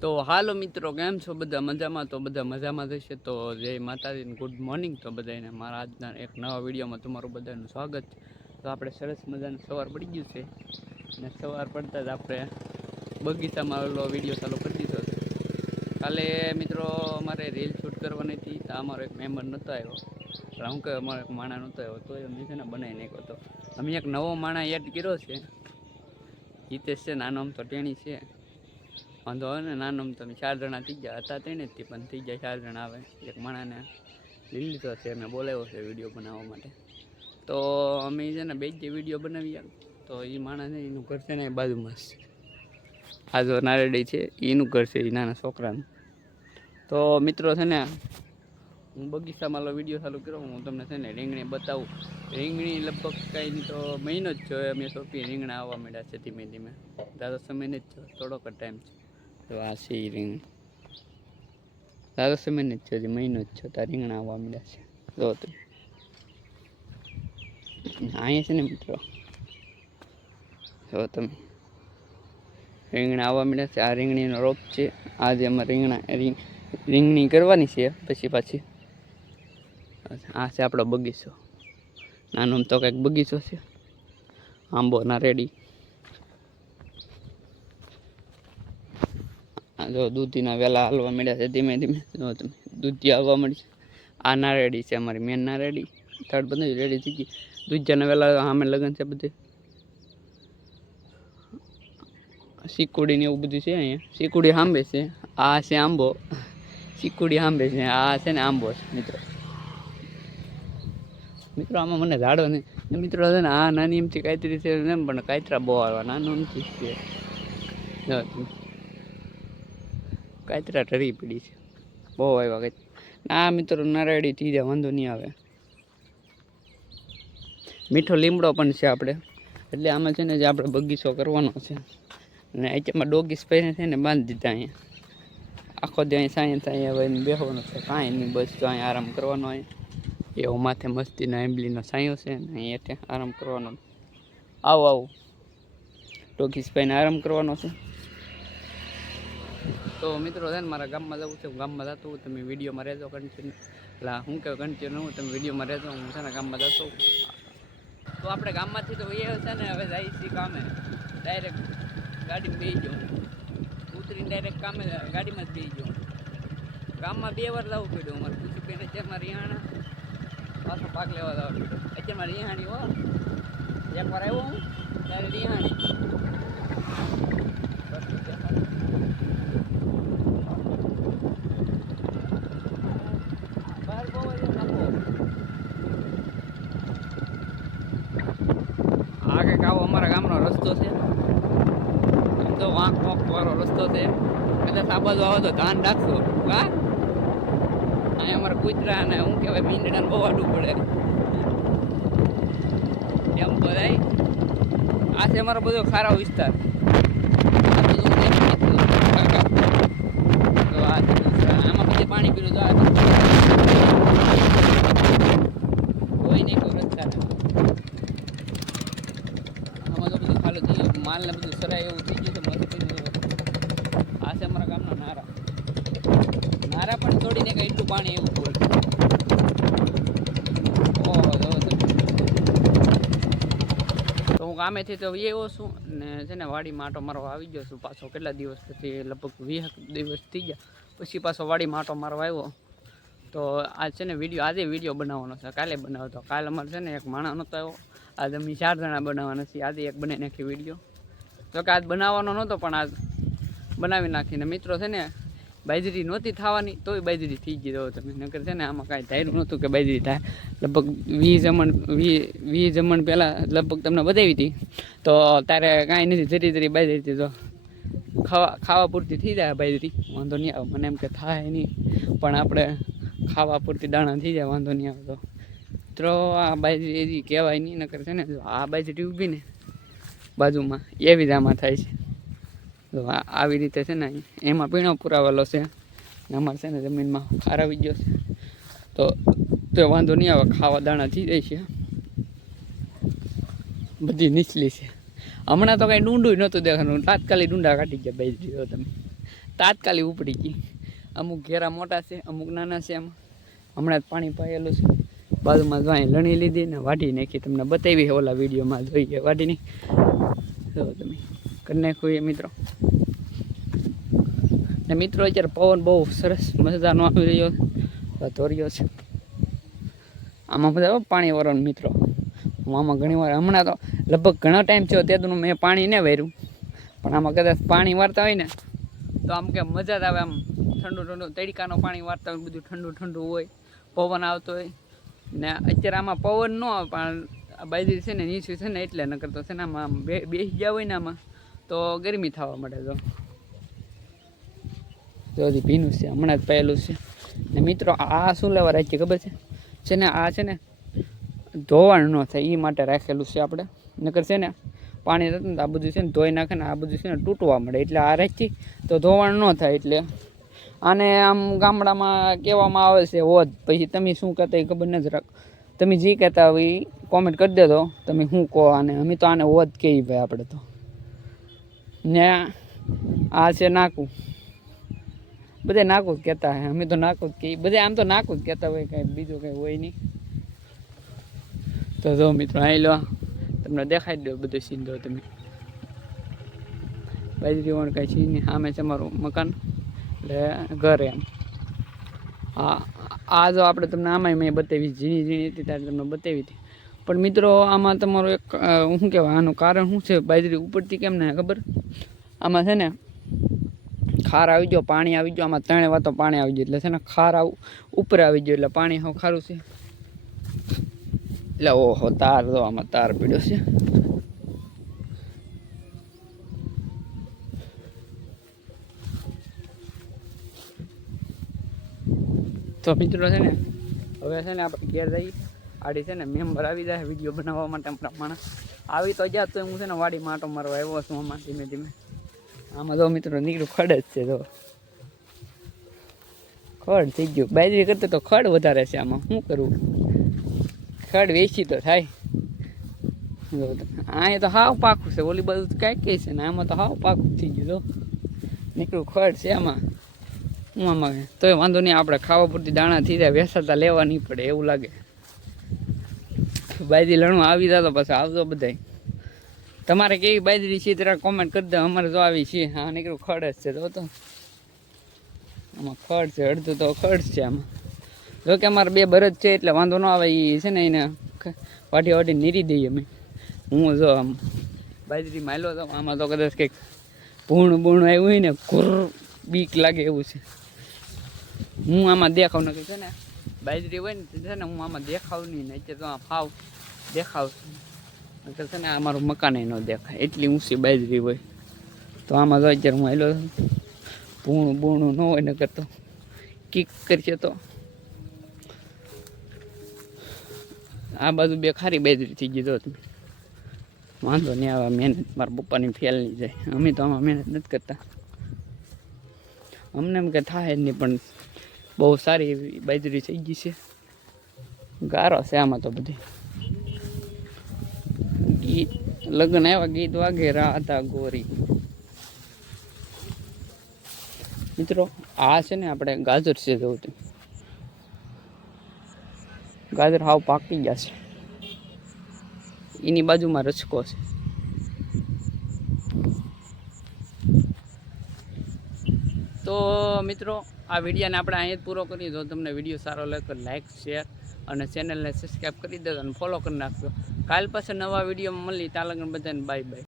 તો હાલો મિત્રો, કેમ છો બધા? મજામાં? તો બધા મજામાં થશે. તો જય માતાજી, ગુડ મોર્નિંગ. તો બધાને મારા આજના એક નવા વિડીયોમાં તમારું બધાનું સ્વાગત છે. તો આપણે સરસ મજાનું સવાર પડી ગયું છે અને સવાર પડતા જ આપણે બગીચામાં ઓલો વિડીયો ચાલુ કરી દીધો છે. કાલે મિત્રો અમારે રીલ શૂટ કરવાની હતી, તો અમારો એક મેમ્બર નહોતો આવ્યો, હું કે અમારો એક માણા નહોતો આવ્યો, તો એમ છે ને બનાવી નાખ્યો હતો. અમે એક નવો માણા એડ કર્યો છે, હિતેશ છે, નાનો આમ તો ટેણી છે, વાંધો આવે ને. નાનો તમે 4 જણા થઈ ગયા હતા, 3 જ પણ થઈ જાય 4 જણા આવે. એક માણાને લઈ લીધો છે, મેં બોલાવ્યો છે વિડીયો બનાવવા માટે. તો અમે છે ને બે જે વિડીયો બનાવીએ, તો એ માણસ છે એનું ઘર છે ને એ બાજુમાં છે. આ જો નારેડી છે એનું ઘર છે, એ નાના છોકરાનું. તો મિત્રો છે ને હું બગીચામાં વિડીયો ચાલુ કર્યો, હું તમને છે ને રીંગણી બતાવું. રીંગણી લગભગ કાંઈ નહીં તો મહિનો જ થયો અમે સોંપી, રીંગણા આવવા માંડ્યા છે ધીમે ધીમે. દાદો સમય ને જ થોડોક જ ટાઈમ છે. તો આ છે એ રીંગણી, દાદો સમય ને જ છે, મહિનો જ છે, ત્યાં રીંગણા આવવા માંડ્યા છે. જો તમે અહીંયા છે ને મિત્રો, જો તમે રીંગણા આવવા માંડ્યા છે. આ રીંગણીનો રોપ છે. આજે અમારે રીંગણી કરવાની છે પછી પાછી. આ છે આપણો બગીચો, નાનો તો કંઈક બગીચો છે. આંબો નારેડી, જો દૂધીના વેલા હાલવા મળ્યા છે ધીમે ધીમે. જો તમે દૂધી આવવા મળી. આ નારેડી છે અમારી મેન નારેડી, થર્ડ બધું રેડી થઈ ગઈ. દૂધિયાના વેલા સામે લગન છે બધે. શીકુડી ને એવું બધું છે અહીંયા. શીકુડી સાંભે છે, આ છે આંબો. શીકુડી સાંભે છે, આ છે ને આંબો છે મિત્રો. મિત્રો આમાં મને ઝાડો નહીં મિત્રો છે ને. આ નાની એમથી કાંતરી છે એમ, પણ કાંતરા બહુ આવવા નાનું નથી છે. કાંતરા ઠરી પડી છે, બહુ આવ્યા કંઈ. આ મિત્રો નારાયણી થઈ જાય, વાંધો નહીં આવે. મીઠો લીમડો પણ છે આપણે, એટલે આમાં છે ને જે આપણે બગીચો કરવાનો છે. અને અહીંમાં ડોગીસ પહેરીને છે ને બાંધી દીધા. અહીંયા આખો દી અહીં સાંય સાંય હવે બેસવાનું છે, કાંઈ નહીં, બસ તો અહીં આરામ કરવાનો. અહીં એવો માથે મસ્તીનો એમ્બલીનો સાંયો છે ને, અહીં એટલે આરામ કરવાનો. આવું ડોગીસ પહેરીને આરામ કરવાનો છે. તો મિત્રો છે ને મારા ગામમાં જવું છે, હું ગામમાં જતો હું, તમે વિડીયોમાં રહેજો કન્ટિન્યુ. એટલે હું કહું કન્ટિન્યુ હું, તમે વિડીયોમાં રહેજો, હું છે ને ગામમાં જતો. તો આપણે ગામમાંથી તો એ છે ને હવે જાય છીએ કામે. ડાયરેક્ટ ગાડીમાં બેસી જાઉં, ઉતરીને ડાયરેક્ટ કામે ગાડીમાં જ બેસી જાઉં. ગામમાં 2 વાર જવું પડ્યું અમારે. પૂછી બેન અત્યારમાં રિહાણા પાછો ભાગ લેવા જવા પડ્યો. અત્યારમાં રિહાણી હો, એકવાર આવ્યો હું ત્યારે રિહાણી. આ કંઈક આવો અમારા ગામનો રસ્તો છે. આમ તો વાંક વાંક વાળો રસ્તો છે, કદાચ આ બાજુ આવો તો ધ્યાન રાખશો. હા, અહીંયા અમારા કૂતરા અને શું કહેવાય મીંડડાને બહુ આડું પડે એમ બધાય. આ છે અમારો બધો ખારો વિસ્તાર. તો આમાં બધે પાણી પીલું તો કોઈ નહીં કોઈ રસ્તા. આમાં તો બધું ખાલું થઈ ગયું, માલ ને બધું સરાય એવું થઈ ગયું છે. આ છે અમારા ગામનો નારા. નારા પણ તોડીને કંઈ એટલું પાણી એવું હોય. ઓહો, તો હું ગામેથી તો એવો છું ને છે ને વાડીમાં આટો મારવા આવી ગયો છું પાછો. કેટલા દિવસ પછી, લગભગ 20 દિવસ થઈ ગયા પછી પાછો વાડીમાં આટો મારવા આવ્યો. તો આજ છે ને આજે વિડીયો બનાવવાનો છે. કાલે બનાવતો, કાલે અમારે છે ને એક માણસ નહોતો આવ્યો. આજે અમે 4 જણા બનાવવાના છીએ. આજે એક બનાવી નાખી વિડીયો. તો કે આજ બનાવવાનો નહોતો પણ આજ બનાવી નાખીને મિત્રો છે ને બાજરી નહોતી થવાની તોય બાજરી થઈ ગઈ. તો તમે નકર છે ને આમાં કાંઈ ધાર્યું નહોતું કે બાજરી થાય. લગભગ 20 જમણ પહેલાં લગભગ તમને બતાવી હતી. તો તારે કાંઈ નથી, જરી બાજરી હતી. તો ખાવા પૂરતી થઈ જાય બાજરી, વાંધો નહીં આવે. મને એમ કે થાય નહીં, પણ આપણે ખાવા પૂરતી દાણા થઈ જાય, વાંધો નહીં આવે. તો આ બાજરી એવી કહેવાય નહીં. નકર છે ને આ બાજરી ઊભી ને બાજુમાં એવી જ આમાં થાય છે. તો આવી રીતે છે ને એમાં પીણો પુરાવેલો છે. અમારે છે ને જમીનમાં ખાર આવી ગયો છે, તો વાંધો નહીં આવે, ખાવા દાણા થઈ જાય છે. બધી નીચલી છે. હમણાં તો કાંઈ ડુંડું નહોતું દેખાનું, તાત્કાલિક ડુંડા કાઢી ગયા બાજરી. તમે તાત્કાલિક ઉપડી ગઈ. અમુક ઘેરા મોટા છે, અમુક નાના છે. એમાં હમણાં જ પાણી પાયેલું છે. બાજુમાં જો અહીં લણી લીધી ને વાઢી નાખી. તમને બતાવી ઓલા વિડીયોમાં જોઈએ વાઢીની. જો તમે કરી નાખ્યું એ મિત્રો. ને મિત્રો અત્યારે પવન બહુ સરસ મજાનો આવી રહ્યો ધોર્યો છે. આમાં બધા પાણી વાળવાનું મિત્રો. હું આમાં ઘણી વાર હમણાં તો લગભગ ઘણો ટાઈમ થયો તેનું મેં પાણી ન વાર્યું. પણ આમાં કદાચ પાણી વારતા હોય ને તો આમ કે મજા જ આવે. આમ ઠંડુ ઠંડુ તડકાનું પાણી વારતા હોય, બધું ઠંડુ ઠંડુ હોય, પવન આવતો હોય. ને અત્યારે આમાં પવન ન આવે પણ બાજરી છે ને નીચું છે ને એટલે ન કરતો છે ને આમાં બેસી ગયા હોય ને આમાં તો ગરમી થવા મળે. જો હજી ભીનું છે, હમણાં જ પહેલું છે. ને મિત્રો આ શું લેવા રાખીએ ખબર છે ને? આ છે ને ધોવાણ ન થાય એ માટે રાખેલું છે આપણે. નકર છે ને પાણી રહેતું ને આ બધું છે ને ધોઈ નાખે ને આ બધું છે ને તૂટવા મળે. એટલે આ રાખી તો ધોવાણ ન થાય. એટલે આને આમ ગામડામાં કહેવામાં આવે છે હોદ. પછી તમે શું કહેતા એ ખબર નથી રાખ. તમે જે કહેતા હોય એ કોમેન્ટ કરી દેજો તમે શું કહો આને. અમે તો આને હોદ કહીએ ભાઈ આપણે તો. ને આ છે નાકું. બધે નાકું જ કહેતા હોય. અમે તો નાકું જ કહીએ. બધે આમ તો નાકું જ કહેતા હોય, કાંઈ બીજું કંઈ હોય નહીં. તો જો મિત્રો અહીં લો તમને દેખાડી દો બધું સીન. દો તમે બાજરી વણ કાંઈ સીન નહીં. સામે છે અમારું મકાન એટલે ઘર એમ. હા આ જો આપણે તમને આમાંય મેં બતાવી ઝીણી ઝીણી હતી ત્યારે તમને બતાવી હતી. પણ મિત્રો આમાં તમારું એક શું કહેવાય આનું કારણ શું છે બાજરી ઉપરથી કેમ ને ખબર? આમાં છે ને ખાર આવી ગયો, પાણી આવી ગયો. આમાં 3 વાતો પાણી આવી ગયું એટલે છે ને ખાર ઉપર આવી ગયો એટલે પાણી હવે ખારું છે. એટલે ઓહો તાર જો આમાં તાર પીડ્યો છે. તો મિત્રો છે ને હવે છે ને આપણે ઘેર જઈએ. આડી છે ને મેમ્બર આવી જાય વિડીયો બનાવવા માટે પ્રમાણે આવી તો ગયા. તો હું છે ને વાડી માટો મારવા આવ્યો છું આમાં ધીમે ધીમે. આમાં જો મિત્રો નીકળ્યું ખડ જ છે. જો ખડ થઈ ગયું. બાજરી કરતા તો ખડ વધારે છે. આમાં શું કરવું? ખડ વેચી તો થાય. અહીંયા તો હાવ પાકું છે. ઓલી બાજુ કાંઈક કહે છે ને આમાં તો હાવ પાકું થઈ ગયું. જો નીકળ્યું ખડ છે આમાં. હું આમાં તોય વાંધો નહીં, આપણે ખાવા પૂરતી દાણા થઈ જાય, વેસાતા લેવા નહીં પડે એવું લાગે. બાજરી લણવા આવી જતો પછી આવજો બધા. તમારે કેવી બાજરી છે ત્યારે કોમેન્ટ કરી દો. અમારે જો આવી છે. હા નીકળ્યું ખડ જ છે. જો તો આમાં ખડ છે, અડધું તો ખડ છે આમાં. જો કે અમારે 2 બળદ છે એટલે વાંધો ન આવે. એ છે ને એને વાઢી વાઢી નીરી દઈએ અમે. હું જો આમ બાજરી માયલો તો આમાં તો કદાચ કંઈક ભૂણ આવ્યું હોય ને ઘુર બીક લાગે એવું છે. હું આમાં દેખાવ નથી છે ને બાજરી હોય ને છે ને હું આમાં દેખાવ નહીં ને અત્યારે તો આ ફાવ દેખાવ છે ને અમારું મકાન ન દેખાય એટલી ઊંચી બાજરી હોય. તો આમાં તો અત્યારે હું આવેલો ભૂણું ન હોય ને કરતો કીક કરશે તો આ બાજુ 2 ખારી બાજરી થઈ ગઈ. તો તમે વાંધો નહીં આવે. મહેનત મારા પપ્પાની ફેલ નહીં જાય. અમે તો આમાં મહેનત નથી કરતા. અમને એમ કે થાય જ નહીં પણ બહુ સારી એવી બાજરી થઈ ગઈ છે. ગારો છે આમાં તો બધી. ગીત લગ્ન આવ્યા ગીત વાગે રાતા ગોરી. મિત્રો આ છે ને આપણે ગાજર છે. જોવું ગાજર હાવ પાકી ગયા છે. એની બાજુમાં રચકો છે. તો મિત્રો આ વિડીયોને આપણે અહીંયા જ પૂરો કરીએ. જો તમને વિડીયો સારો લાગે તો લાઇક શેર અને ચેનલને સબસ્ક્રાઈબ કરી દેજો અને ફોલો કરી નાખજો. કાલ પાછળ નવા વિડીયોમાં મળી. ત્યાં લગન બધાને બાય બાય.